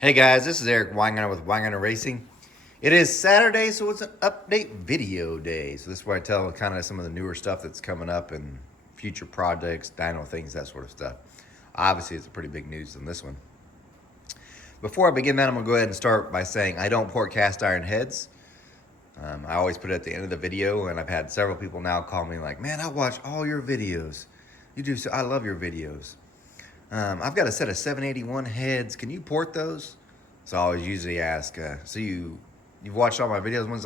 Hey guys, this is Eric Weingart with Weingart Racing. It is Saturday, so it's an update video day. So this is where I tell kind of some of the newer stuff that's coming up and future projects, dyno things, that sort of stuff. Obviously, it's a pretty big news in this one. Before I begin that, I'm going to go ahead and start by saying I don't pour cast iron heads. I always put it at the end of the video, and I've had several people now call me like, man, I watch all your videos. I love your videos. I've got a set of 781 heads. Can you port those? So I always usually ask, so you've watched all my videos. What's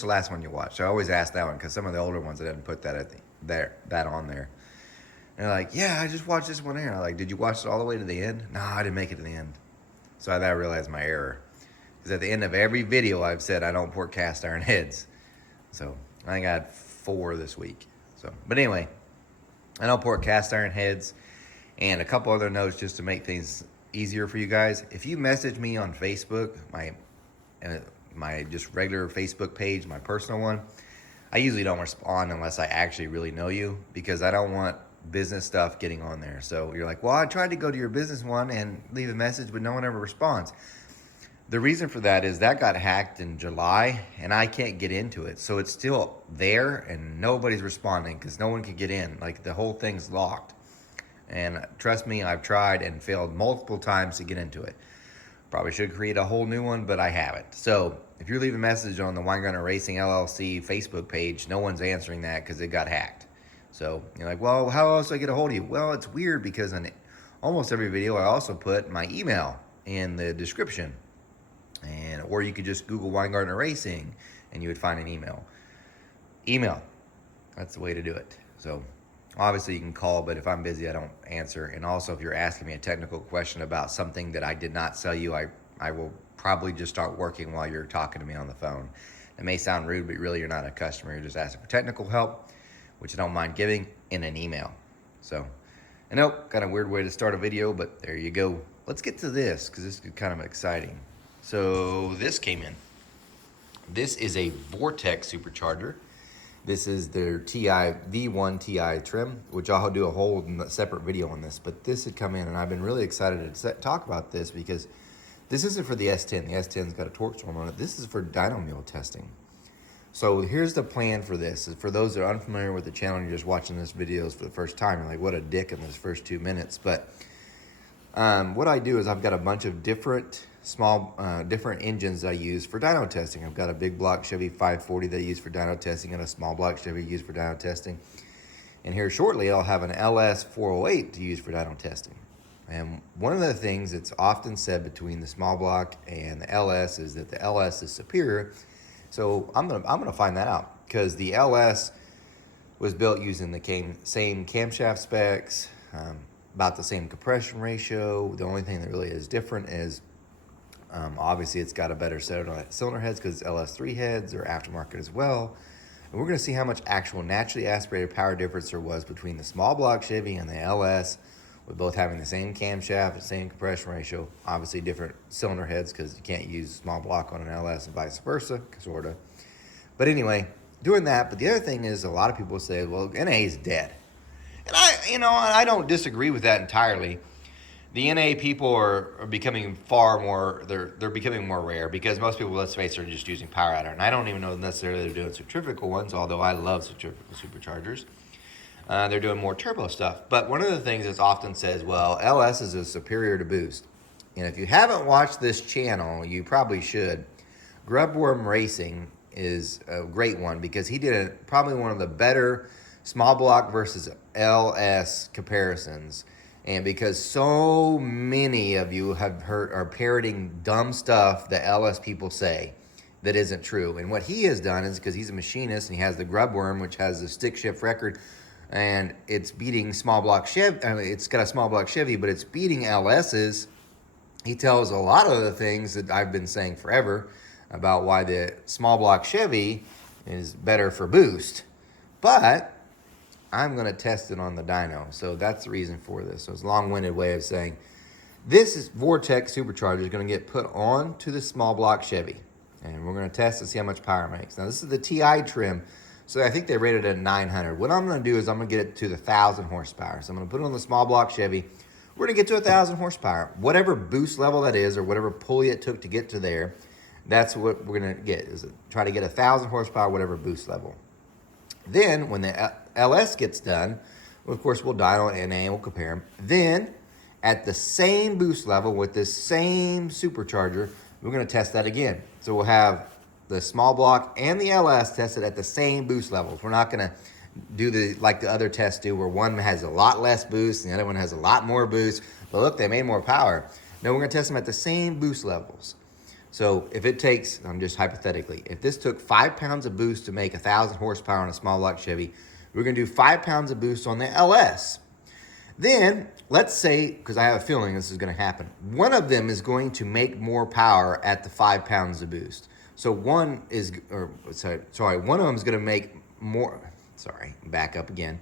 the last one you watched? I always ask that one because some of the older ones I didn't put that on there. And they're like, yeah, I just watched this one here. I'm like, did you watch it all the way to the end? No, I didn't make it to the end. So I realized my error. Because at the end of every video I've said I don't port cast iron heads. So I think I had 4 this week. But anyway, I don't port cast iron heads. And a couple other notes just to make things easier for you guys. If you message me on Facebook, my just regular Facebook page, my personal one, I usually don't respond unless I actually really know you, because I don't want business stuff getting on there. So you're like, well, I tried to go to your business one and leave a message, but no one ever responds. The reason for that is that got hacked in July, and I can't get into it. So it's still there, and nobody's responding because no one can get in. Like, the whole thing's locked. And trust me, I've tried and failed multiple times to get into it. Probably should create a whole new one, but I haven't. So if you're leaving a message on the Weingart Racing LLC Facebook page, no one's answering that because it got hacked. So you're like, well, how else do I get a hold of you? Well, it's weird because in almost every video, I also put my email in the description. Or you could just Google Weingart Racing and you would find an email. Email, that's the way to do it. So obviously you can call, but if I'm busy, I don't answer. And also, if you're asking me a technical question about something that I did not sell you, I will probably just start working while you're talking to me on the phone. It may sound rude, but really you're not a customer. You're just asking for technical help, which I don't mind giving, in an email. So, I know, kind of weird way to start a video, but there you go. Let's get to this, because this is kind of exciting. So this came in. This is a Vortex Supercharger. This is their V1 TI trim, which I'll do a whole separate video on this. But this had come in, and I've been really excited to talk about this because this isn't for the S10. The S10's got a torque storm on it. This is for dyno mule testing. So here's the plan for this. For those that are unfamiliar with the channel and you're just watching this videos for the first time, you're like, what a dick in those first 2 minutes. But what I do is I've got a bunch of different different engines I use for dyno testing. I've got a big block Chevy 540 that I use for dyno testing and a small block Chevy used for dyno testing. And here shortly, I'll have an LS 408 to use for dyno testing. And one of the things that's often said between the small block and the LS is that the LS is superior. So I'm gonna find that out, because the LS was built using the same camshaft specs, about the same compression ratio. The only thing that really is different is obviously it's got a better cylinder heads because LS3 heads are aftermarket as well. And we're going to see how much actual naturally aspirated power difference there was between the small block Chevy and the LS, with both having the same camshaft, the same compression ratio, obviously different cylinder heads because you can't use small block on an LS and vice versa, sort of. But anyway, doing that. But the other thing is, a lot of people say, well, NA is dead. And I don't disagree with that entirely. The NA people are becoming far more, they're becoming more rare, because most people, let's face it, are just using power adder. And I don't even know necessarily they're doing centrifugal ones, although I love centrifugal superchargers. They're doing more turbo stuff. But one of the things that's often says, well, LS is superior to boost. And if you haven't watched this channel, you probably should. Grubworm Racing is a great one, because he did probably one of the better small block versus LS comparisons. And because so many of you are parroting dumb stuff that LS people say that isn't true. And what he has done is, because he's a machinist and he has the Grubworm, which has the stick shift record, and it's beating small block Chevy. I mean, it's got a small block Chevy, but it's beating LS's. He tells a lot of the things that I've been saying forever about why the small block Chevy is better for boost. But I'm going to test it on the dyno. So that's the reason for this. So it's a long-winded way of saying this is Vortex Supercharger is going to get put on to the small block Chevy. And we're going to test to see how much power it makes. Now, this is the TI trim. So I think they rated it at 900. What I'm going to do is I'm going to get it to the 1,000 horsepower. So I'm going to put it on the small block Chevy. we're gonna get to 1,000 horsepower. Whatever boost level that is, or whatever pulley it took to get to there, that's what we're gonna get, is try to get 1,000 horsepower, whatever boost level. Then when the LS gets done, of course we'll dyno and NA and we'll compare them. Then at the same boost level with this same supercharger, we're gonna test that again. So we'll have the small block and the LS tested at the same boost levels. We're not gonna do like the other tests do, where one has a lot less boost and the other one has a lot more boost, but look, they made more power. No, we're gonna test them at the same boost levels. So if it takes, I'm just hypothetically, if this took 5 pounds of boost to make 1,000 horsepower on a small block Chevy, we're gonna do 5 pounds of boost on the LS. Then, let's say, because I have a feeling this is gonna happen, one of them is going to make more power at the 5 pounds of boost. So one of them is gonna make more, back up again.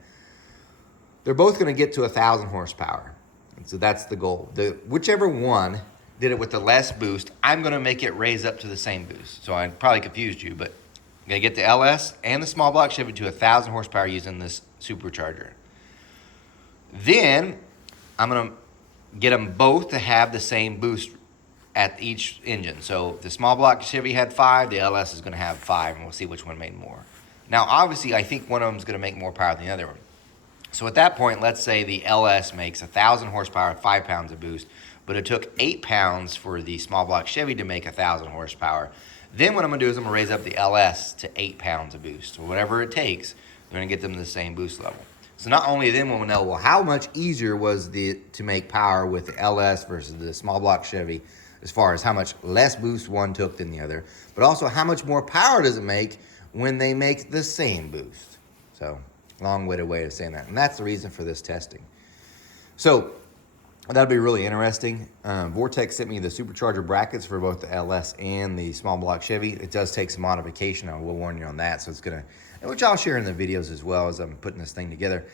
They're both gonna get to 1,000 horsepower. And so that's the goal. Whichever one did it with the less boost, I'm gonna make it raise up to the same boost. So I probably confused you, but I'm gonna get the LS and the small block Chevy to 1,000 horsepower using this supercharger. Then I'm gonna get them both to have the same boost at each engine. So if the small block Chevy had 5, the LS is gonna have 5, and we'll see which one made more. Now, obviously, I think one of them is gonna make more power than the other one. So at that point, let's say the LS makes 1,000 horsepower at 5 pounds of boost, but it took 8 pounds for the small block Chevy to make 1,000 horsepower. Then what I'm gonna do is I'm gonna raise up the LS to 8 pounds of boost, or whatever it takes. We're gonna get them to the same boost level. So not only then will we know, well, how much easier was to make power with the LS versus the small block Chevy, as far as how much less boost one took than the other, but also how much more power does it make when they make the same boost. So long-winded way of saying that. And that's the reason for this testing. So that'd be really interesting. Vortex sent me the supercharger brackets for both the LS and the small block Chevy. It does take some modification. I will warn you on that. So it's gonna, which I'll share in the videos as well as I'm putting this thing together.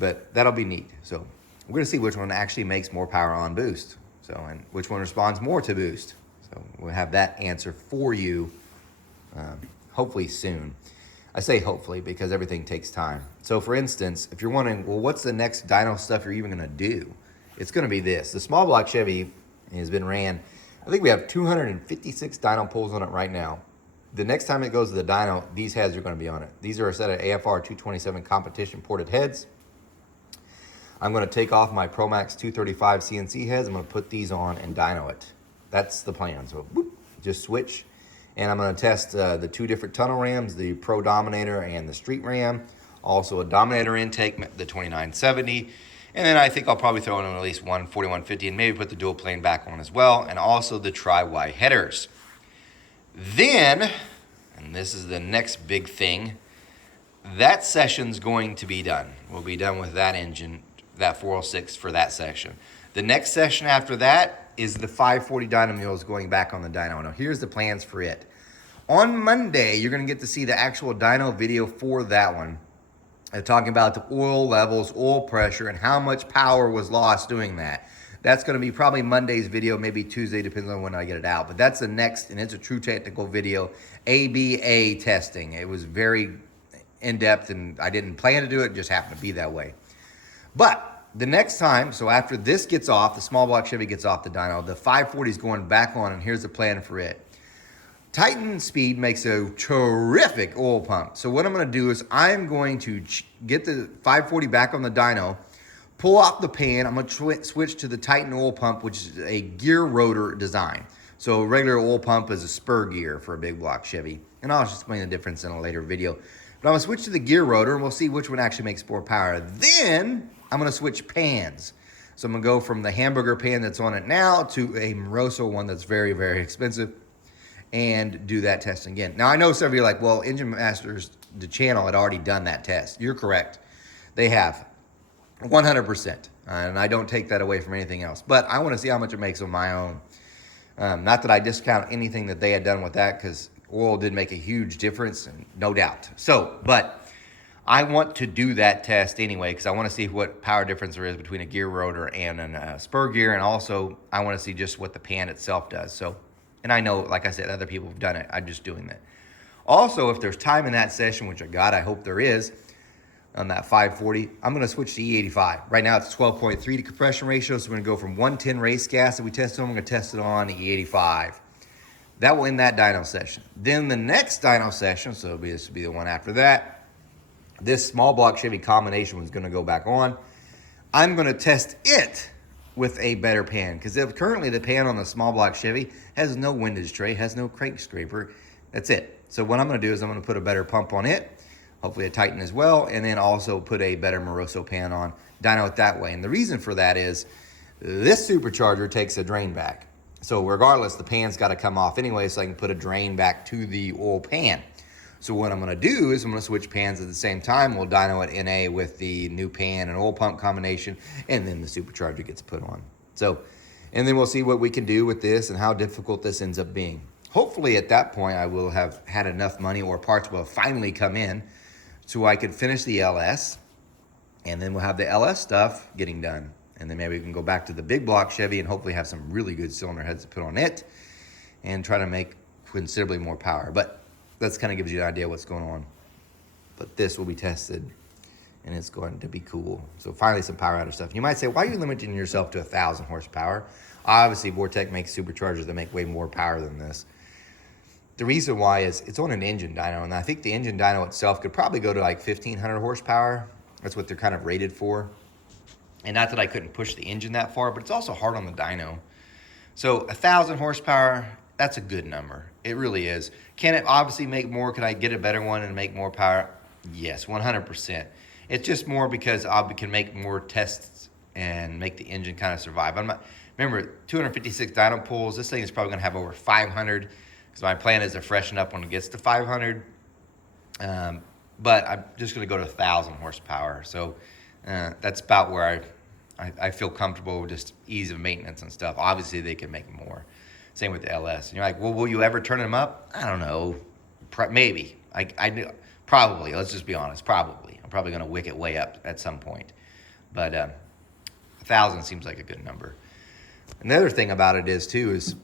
But that'll be neat. So we're gonna see which one actually makes more power on boost. So, and which one responds more to boost. So we'll have that answer for you hopefully soon. I say hopefully because everything takes time. So for instance, if you're wondering, well, what's the next dyno stuff you're even gonna do? It's gonna be this. The small block Chevy has been ran, I think we have 256 dyno pulls on it right now. The next time it goes to the dyno, these heads are gonna be on it. These are a set of AFR 227 competition ported heads. I'm gonna take off my ProMax 235 CNC heads. I'm gonna put these on and dyno it. That's the plan. So whoop, just switch. And I'm gonna test the 2 different tunnel rams, the Pro Dominator and the Street Ram. Also a Dominator intake, the 2970. And then I think I'll probably throw in at least one 4150 and maybe put the dual plane back on as well. And also the tri-Y headers. Then, and this is the next big thing, that session's going to be done. We'll be done with that engine, that 406 for that session. The next session after that is the 540 dyno mules going back on the dyno. Now here's the plans for it. On Monday, you're gonna get to see the actual dyno video for that one. Talking about the oil levels, oil pressure, and how much power was lost doing that. That's gonna be probably Monday's video, maybe Tuesday, depends on when I get it out. But that's the next, and it's a true technical video, ABA testing. It was very in-depth, and I didn't plan to do it, just happened to be that way. But the next time, so after this gets off, the small block Chevy gets off the dyno, the 540 is going back on, and here's the plan for it. Titan Speed makes a terrific oil pump. So what I'm gonna do is I'm going to get the 540 back on the dyno, pull off the pan, I'm gonna switch to the Titan oil pump, which is a gear rotor design. So a regular oil pump is a spur gear for a big block Chevy. And I'll just explain the difference in a later video. But I'm gonna switch to the gear rotor and we'll see which one actually makes more power. Then I'm gonna switch pans. So I'm gonna go from the hamburger pan that's on it now to a Moroso one that's very, very expensive and do that test again. Now I know some of you are like, well, Engine Masters, the channel had already done that test. You're correct. They have, 100%. And I don't take that away from anything else. But I wanna see how much it makes on my own. Not that I discount anything that they had done with that, because oil did make a huge difference, and no doubt. So, but I want to do that test anyway, because I want to see what power difference there is between a gear rotor and a spur gear, and also I want to see just what the pan itself does. So, and I know, like I said, other people have done it. I'm just doing that. Also, if there's time in that session, which I hope there is, on that 540. I'm going to switch to E85. Right now it's 12.3 to compression ratio, so we're going to go from 110 race gas that we tested on, we're going to test it on E85. That will end that dyno session. Then the next dyno session, so this will be the one after that, this small block Chevy combination was going to go back on. I'm going to test it with a better pan, because currently the pan on the small block Chevy has no windage tray, has no crank scraper. That's it. So what I'm going to do is I'm going to put a better pump on it, hopefully a Titan as well, and then also put a better Moroso pan on, dyno it that way. And the reason for that is this supercharger takes a drain back. So regardless, the pan's got to come off anyway, so I can put a drain back to the oil pan. So what I'm going to do is I'm going to switch pans at the same time. We'll dyno it NA with the new pan and oil pump combination, and then the supercharger gets put on. So, and then we'll see what we can do with this and how difficult this ends up being. Hopefully at that point I will have had enough money, or parts will finally come in, so I could finish the LS, and then we'll have the LS stuff getting done. And then maybe we can go back to the big block Chevy and hopefully have some really good cylinder heads to put on it and try to make considerably more power. But that's kind of gives you an idea what's going on. But this will be tested, and it's going to be cool. So finally some power out of stuff. You might say, why are you limiting yourself to 1,000 horsepower? Obviously, Vortec makes superchargers that make way more power than this. The reason why is it's on an engine dyno, and I think the engine dyno itself could probably go to like 1,500 horsepower. That's what they're kind of rated for. And not that I couldn't push the engine that far, but it's also hard on the dyno. So 1,000 horsepower, that's a good number. It really is. Can it obviously make more? Could I get a better one and make more power? Yes, 100%. It's just more because I can make more tests and make the engine kind of survive. Remember, 256 dyno pulls. This thing is probably going to have over 500, because my plan is to freshen up when it gets to 500. But I'm just going to go to 1,000 horsepower. So that's about where I feel comfortable with just ease of maintenance and stuff. Obviously, they can make more. Same with the LS. And you're like, well, will you ever turn them up? I don't know. Maybe. Probably. Let's just be honest. Probably. I'm probably going to wick it way up at some point. But 1,000 seems like a good number. And the other thing about it is, too, is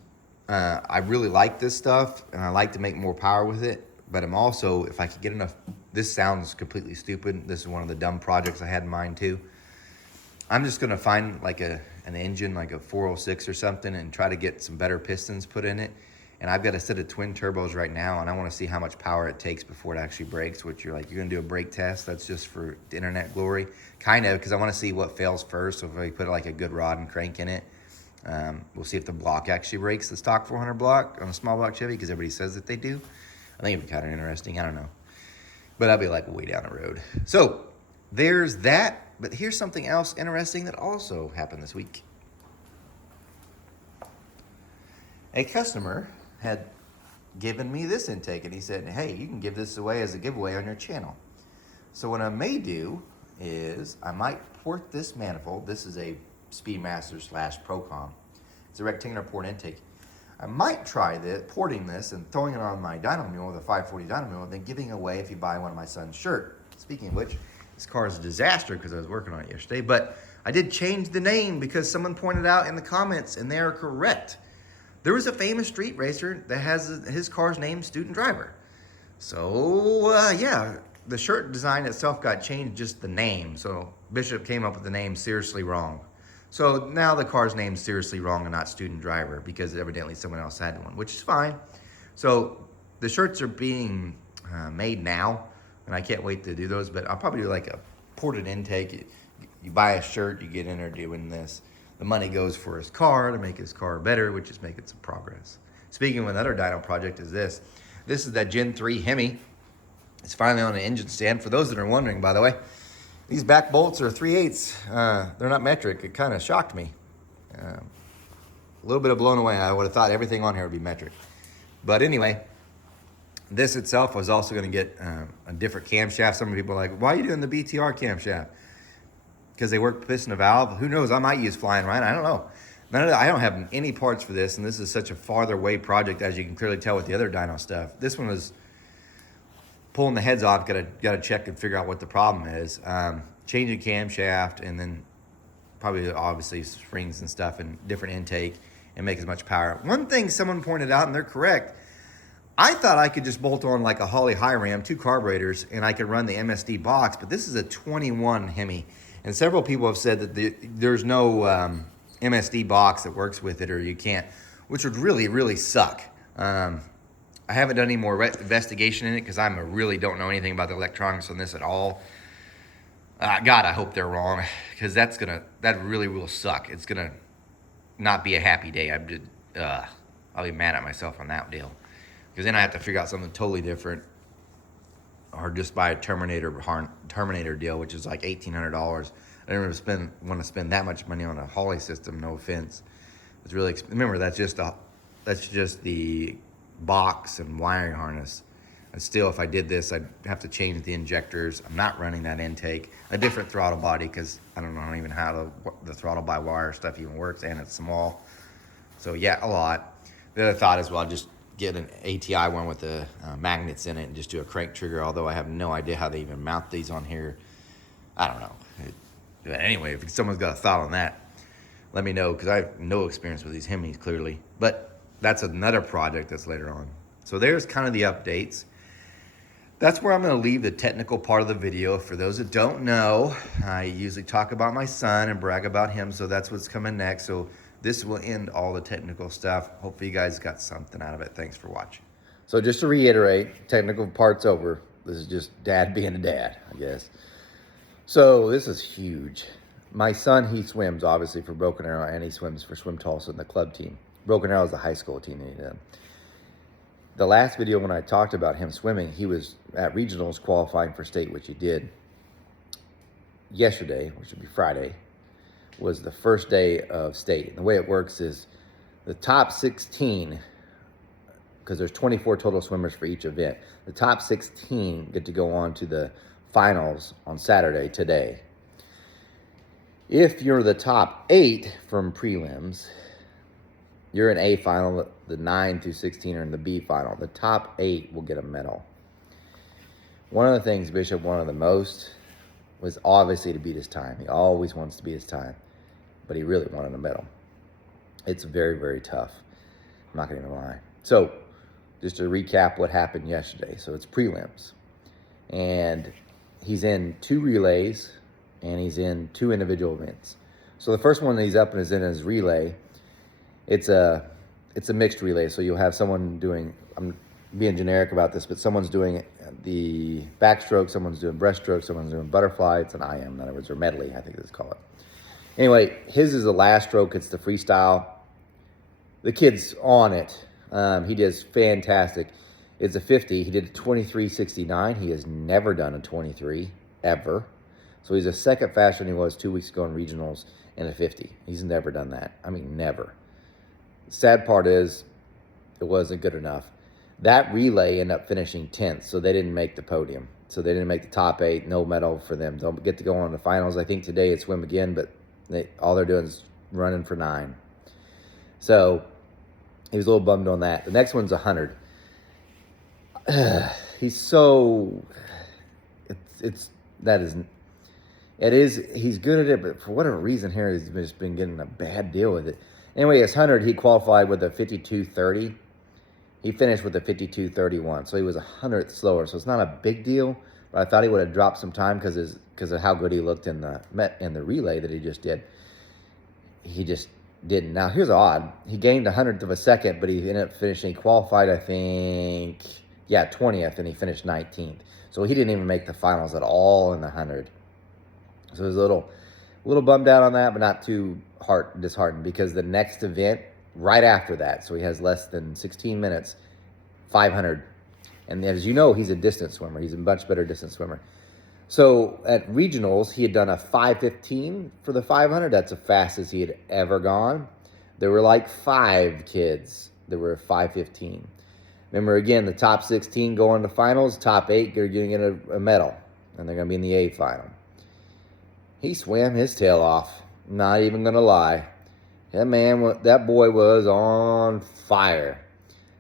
I really like this stuff, and I like to make more power with it. But I'm also, if I could get enough, this sounds completely stupid. This is one of the dumb projects I had in mind, too. I'm just going to find like an engine, like a 406 or something, and try to get some better pistons put in it. And I've got a set of twin turbos right now, and I want to see how much power it takes before it actually breaks, which you're going to do a brake test. That's just for the internet glory. Kind of, because I want to see what fails first. So if I put like a good rod and crank in it, we'll see if the block actually breaks, the stock 400 block on a small block Chevy, because everybody says that they do. I think it'd be kind of interesting. I don't know. But I'll be like way down the road. So there's that. But here's something else interesting that also happened this week. A customer had given me this intake, and he said, hey, you can give this away as a giveaway on your channel. So what I may do is I might port this manifold. This is a Speedmaster / Procom. It's a rectangular port intake. I might try porting this and throwing it on my dyno mule, the 540 dyno mule, and then giving away if you buy one of my son's shirt. Speaking of which, this car is a disaster because I was working on it yesterday, but I did change the name because someone pointed out in the comments, and they are correct. There was a famous street racer that has his car's name Student Driver. So, yeah, the shirt design itself got changed, just the name. So Bishop came up with the name Seriously Wrong. So now the car's name's Seriously Wrong and not Student Driver, because evidently someone else had one, which is fine. So the shirts are being made now, and I can't wait to do those, but I'll probably do like a ported intake. You buy a shirt, you get in there doing this. The money goes for his car to make his car better, which is making some progress. Speaking of another dyno project is this. This is that Gen 3 Hemi. It's finally on an engine stand. For those that are wondering, by the way, these back bolts are 3/8. They're not metric. It kind of shocked me. A little bit of blown away. I would have thought everything on here would be metric. But anyway, this itself was also going to get a different camshaft. Some people are like, why are you doing the BTR camshaft? Because they work piston to valve. Who knows? I might use flying right. I don't know. I don't have any parts for this, and this is such a farther away project, as you can clearly tell with the other dyno stuff. This one was pulling the heads off. Got to check and figure out what the problem is. Changing camshaft, and then probably obviously springs and stuff and different intake, and make as much power. One thing someone pointed out, and they're correct, I thought I could just bolt on like a Holley high ram, 2 carburetors, and I could run the MSD box, but this is a 21 Hemi. And several people have said that there's no MSD box that works with it, or you can't, which would really, really suck. I haven't done any more investigation in it because I really don't know anything about the electronics on this at all. God, I hope they're wrong, because that really will suck. It's gonna not be a happy day. I'll be mad at myself on that deal, because then I have to figure out something totally different, or just buy a Terminator deal, which is like $1,800. I don't even want to spend that much money on a Holley system. No offense, it's really remember that's just the box and wiring harness. And still, if I did this, I'd have to change the injectors. I'm not running that intake, a different throttle body, because I don't know even how the throttle by wire stuff even works, and it's small. So yeah, a lot. The other thought is, well, I'll just get an ATI one with the magnets in it and just do a crank trigger, although I have no idea how they even mount these on here. I don't know. But anyway, if someone's got a thought on that, let me know, because I have no experience with these Hemis, clearly. But that's another project that's later on. So there's kind of the updates. That's where I'm going to leave the technical part of the video. For those that don't know, I usually talk about my son and brag about him, so that's what's coming next. So this will end all the technical stuff. Hopefully you guys got something out of it. Thanks for watching. So just to reiterate, technical part's over. This is just dad being a dad, I guess. So this is huge. My son, he swims obviously for Broken Arrow, and he swims for Swim Tulsa in the club team. Broken Arrow is the high school team that he did. The last video when I talked about him swimming, he was at regionals qualifying for state, which he did. Yesterday, which would be Friday, was the first day of state. And the way it works is the top 16, because there's 24 total swimmers for each event, the top 16 get to go on to the finals on Saturday, today. If you're the top 8 from prelims, you're in A final. The 9 through 16 are in the B final. The top 8 will get a medal. One of the things Bishop wanted the most was obviously to beat his time. He always wants to beat his time, but he really wanted a medal. It's very, very tough. I'm not going to lie. So just to recap what happened yesterday. So it's prelims, and he's in 2 relays, and he's in 2 individual events. So the first one that he's up and is in his relay, it's a mixed relay. So you'll have someone doing, I'm being generic about this, but someone's doing the backstroke, someone's doing breaststroke, someone's doing butterfly. It's an IM, in other words, or medley, I think it's called. Anyway, his is the last stroke. It's the freestyle. The kid's on it. He does fantastic. It's a 50. He did a 23.69. He has never done a 23, ever. So he's a second faster than he was 2 weeks ago in regionals in a 50. He's never done that. I mean, never. Sad part is it wasn't good enough. That relay ended up finishing 10th, so they didn't make the podium. So they didn't make the top 8, no medal for them. Don't get to go on the finals. I think today it's swim again, but all they're doing is running for 9. So he was a little bummed on that. The next one's 100. He's so, he's good at it, but for whatever reason here, he's just been getting a bad deal with it. Anyway, his 100, he qualified with a 52.30. He finished with a 52.31, so he was 100th slower. So it's not a big deal, but I thought he would have dropped some time because of how good he looked in the relay that he just did. He just didn't. Now here's odd. He gained 100th of a second, but he ended up finishing. He qualified, I think, 20th, and he finished 19th. So he didn't even make the finals at all in the 100. So he was a little bummed out on that, but not too disheartened, because the next event right after that, so he has less than 16 minutes, 500. And as you know, he's a distance swimmer. He's a much better distance swimmer. So at regionals, he had done a 5:15 for the 500. That's the fastest he had ever gone. There were like 5 kids that were 5:15. Remember, again, the top 16 go on to finals. Top 8 are getting a medal, and they're going to be in the A final. He swam his tail off. Not even going to lie. That boy was on fire.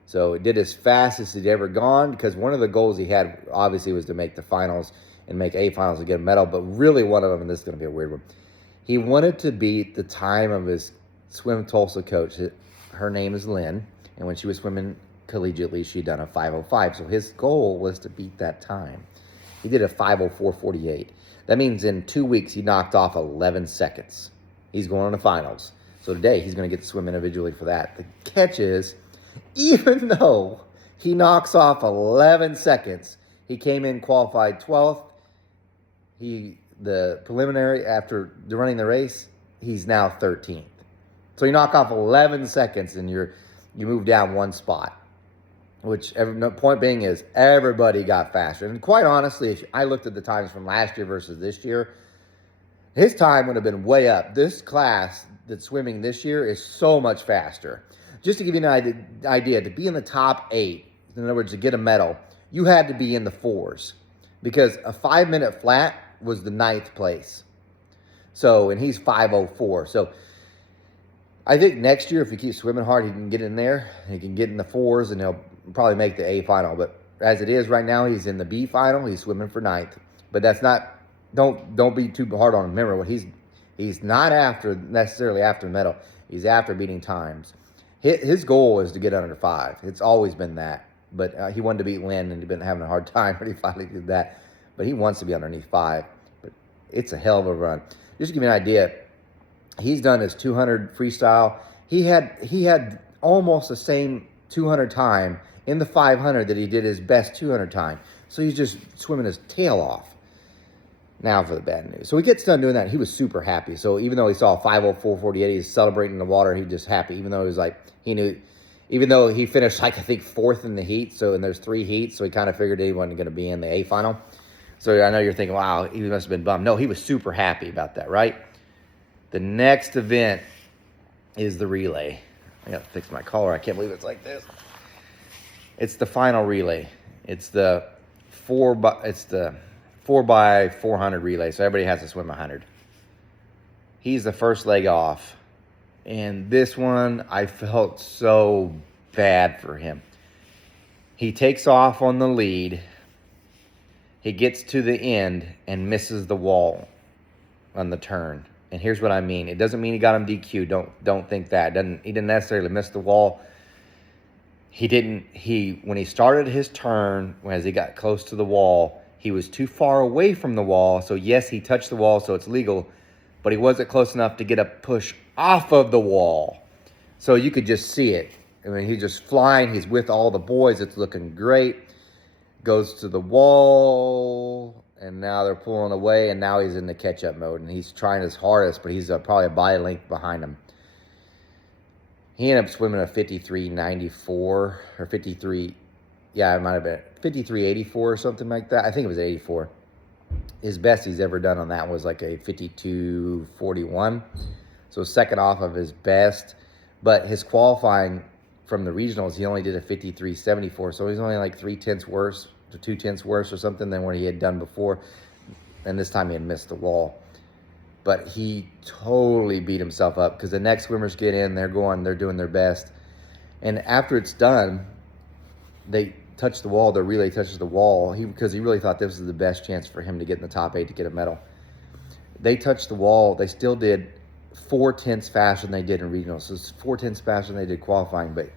So it did as fast as he'd ever gone, because one of the goals he had, obviously, was to make the finals and make A finals and get a medal. But really one of them, and this is going to be a weird one, he wanted to beat the time of his Swim Tulsa coach. Her name is Lynn. And when she was swimming collegiately, she'd done a 5:05. So his goal was to beat that time. He did a 5:04.48. That means in 2 weeks, he knocked off 11 seconds. He's going on the finals. So today, he's going to get to swim individually for that. The catch is, even though he knocks off 11 seconds, he came in qualified 12th. The preliminary, after running the race, he's now 13th. So you knock off 11 seconds and you move down one spot. The point being is everybody got faster. And quite honestly, if I looked at the times from last year versus this year, his time would have been way up. This class that's swimming this year is so much faster. Just to give you an idea, to be in the top 8, in other words, to get a medal, you had to be in the 4s. Because a 5-minute flat was the 9th place. So, and he's 5:04. So, I think next year, if he keeps swimming hard, he can get in there. He can get in the 4s, and he'll probably make the A final. But as it is right now, he's in the B final. He's swimming for 9th. But that's not, don't be too hard on him. Remember, he's not necessarily after the medal. He's after beating times. His goal is to get under 5. It's always been that. But he wanted to beat Lynn, and he'd been having a hard time when he finally did that. But he wants to be underneath 5. But it's a hell of a run. Just to give you an idea, he's done his 200 freestyle. He had almost the same 200 time in the 500 that he did his best 200 time. So he's just swimming his tail off. Now for the bad news. So he gets done doing that. He was super happy. So even though he saw 5:04.48, he's celebrating in the water. He was just happy. Even though he was like, he knew, even though he finished like I think 4th in the heat. So and there's 3 heats. So he kind of figured he wasn't going to be in the A final. So I know you're thinking, wow, he must have been bummed. No, he was super happy about that, right? The next event is the relay. I got to fix my collar. I can't believe it's like this. It's the final relay. It's the 4x400 relay. So everybody has to swim 100. He's the first leg off. And this one, I felt so bad for him. He takes off on the lead. He gets to the end and misses the wall on the turn. And here's what I mean. It doesn't mean he got him DQ. Don't think that. He didn't necessarily miss the wall. When he started his turn, as he got close to the wall, he was too far away from the wall. So yes, he touched the wall, so it's legal, but he wasn't close enough to get a push off of the wall. So you could just see it. I mean, he's just flying. He's with all the boys. It's looking great. Goes to the wall, and now they're pulling away, and now he's in the catch-up mode, and he's trying his hardest, but he's probably a body length behind him. He ended up swimming a 53.94, or 53, yeah, it might have been 53.84 or something like that. I think it was 84. His best he's ever done on that was like a 52.41, so second off of his best, but his qualifying from the regionals, he only did a 53.74, so he's only like 0.3 worse, to 0.2 worse or something than what he had done before, and this time he had missed the wall. But he totally beat himself up because the next swimmers get in, they're doing their best, and after it's done, they touch the wall. The relay touches the wall because he really thought this was the best chance for him to get in the top 8 to get a medal. They touched the wall. They still did 0.4 faster than they did in regionals. So it's 0.4 faster than they did qualifying, but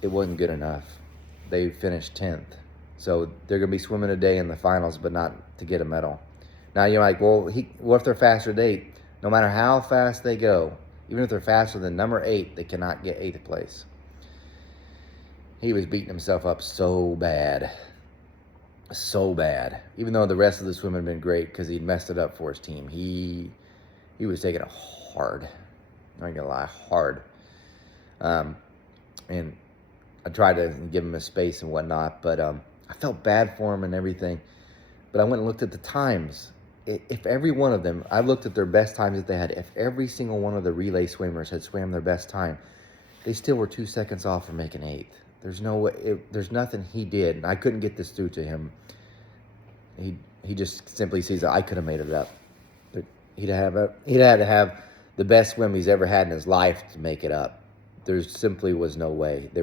it wasn't good enough. They finished 10th. So they're going to be swimming a day in the finals, but not to get a medal. Now you're like, well, what if they're faster than 8? No matter how fast they go, even if they're faster than number 8, they cannot get 8th place. He was beating himself up so bad. So bad. Even though the rest of the swim had been great because he'd messed it up for his team. He was taking it hard. I'm not going to lie, hard. And I tried to give him his space and whatnot, but I felt bad for him and everything. But I went and looked at the times. If every one of them, I looked at their best times that they had. If every single one of the relay swimmers had swam their best time, they still were 2 seconds off from making 8th. There's no way. There's nothing he did, and I couldn't get this through to him. He just simply sees that I could have made it up. But he'd had to have the best swim he's ever had in his life to make it up. There simply was no way. They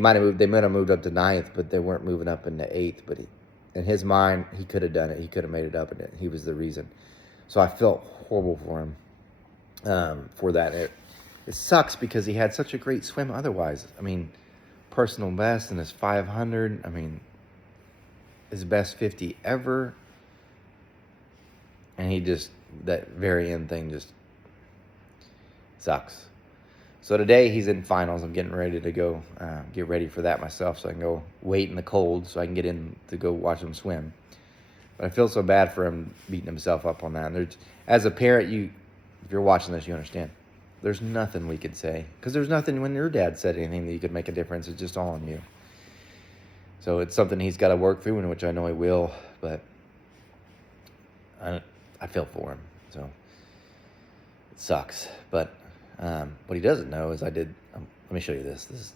might have moved up to 9th, but they weren't moving up into 8th. But in his mind, he could have done it. He could have made it up, and he was the reason. So I felt horrible for him for that. It it sucks because he had such a great swim otherwise. I mean, personal best in his 500. I mean, his best 50 ever. And he just, that very end thing just sucks. So today he's in finals. I'm getting ready to go get ready for that myself so I can go wait in the cold so I can get in to go watch him swim. But I feel so bad for him beating himself up on that. And there's, as a parent, if you're watching this, you understand. There's nothing we could say. Because there's nothing when your dad said anything that you could make a difference. It's just all on you. So it's something he's got to work through, and which I know he will. But I feel for him. So it sucks. But what he doesn't know is let me show you this.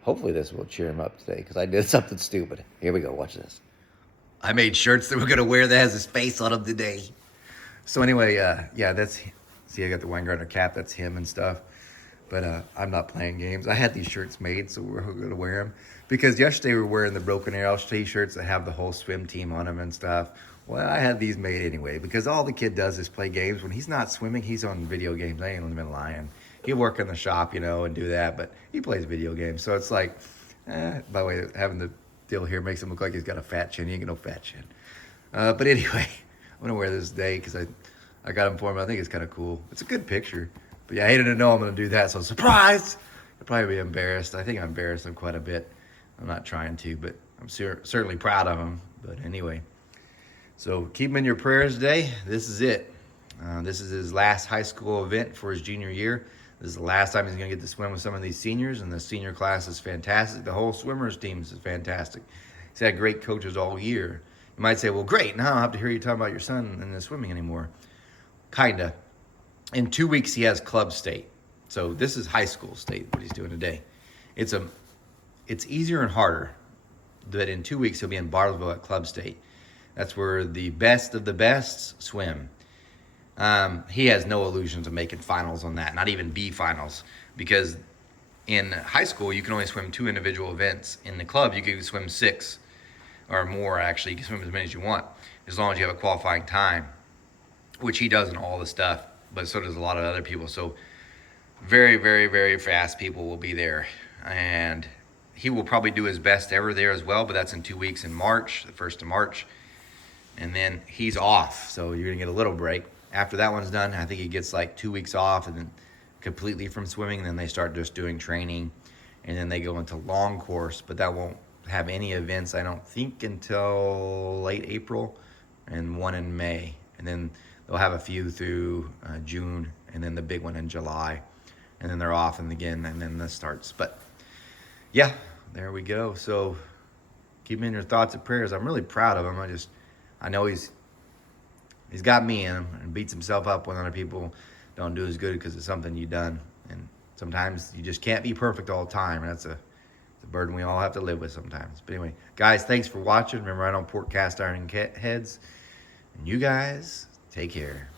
Hopefully this will cheer him up today because I did something stupid. Here we go. Watch this. I made shirts that we're going to wear that has his face on them today. So anyway, yeah, see, I got the Weingartner cap. That's him and stuff. But I'm not playing games. I had these shirts made, so we're going to wear them. Because yesterday we were wearing the Broken Arrow t-shirts that have the whole swim team on them and stuff. Well, I had these made anyway because all the kid does is play games. When he's not swimming, he's on video games. I ain't even lying. He'll work in the shop, and do that, but he plays video games. So it's like, by the way, having the deal here makes him look like he's got a fat chin. He ain't got no fat chin. But anyway, I'm going to wear this today because I got him for him. I think it's kind of cool. It's a good picture. But yeah, I hated to know I'm going to do that. So surprise! I'll probably be embarrassed. I think I embarrassed him quite a bit. I'm not trying to, but I'm certainly proud of him. But anyway. So keep him in your prayers today. This is it. This is his last high school event for his junior year. This is the last time he's going to get to swim with some of these seniors, and the senior class is fantastic. The whole swimmers team is fantastic. He's had great coaches all year. You might say, well, great. Now I don't have to hear you talk about your son and the swimming anymore. Kinda. In 2 weeks, he has club state. So this is high school state, what he's doing today. It's easier and harder that in 2 weeks he'll be in Bartlesville at club state. That's where the best of the best swim. He has no illusions of making finals on that, not even B finals, because in high school, you can only swim 2 individual events. In the club, you can swim 6 or more, actually. You can swim as many as you want, as long as you have a qualifying time, which he does in all the stuff, but so does a lot of other people. So very, very, very fast people will be there. And he will probably do his best ever there as well, but that's in 2 weeks in March, the 1st of March. And then he's off, so you're going to get a little break. After that one's done, I think he gets like 2 weeks off and then completely from swimming. And then they start just doing training, and then they go into long course. But that won't have any events, I don't think, until late April and one in May. And then they'll have a few through June, and then the big one in July. And then they're off and again, and then this starts. But yeah, there we go. So keep him in your thoughts and prayers. I'm really proud of him. I know he's got me in him and beats himself up when other people don't do as good because it's something you've done. And sometimes you just can't be perfect all the time. And that's a burden we all have to live with sometimes. But anyway, guys, thanks for watching. Remember, I don't pour cast iron heads. And you guys, take care.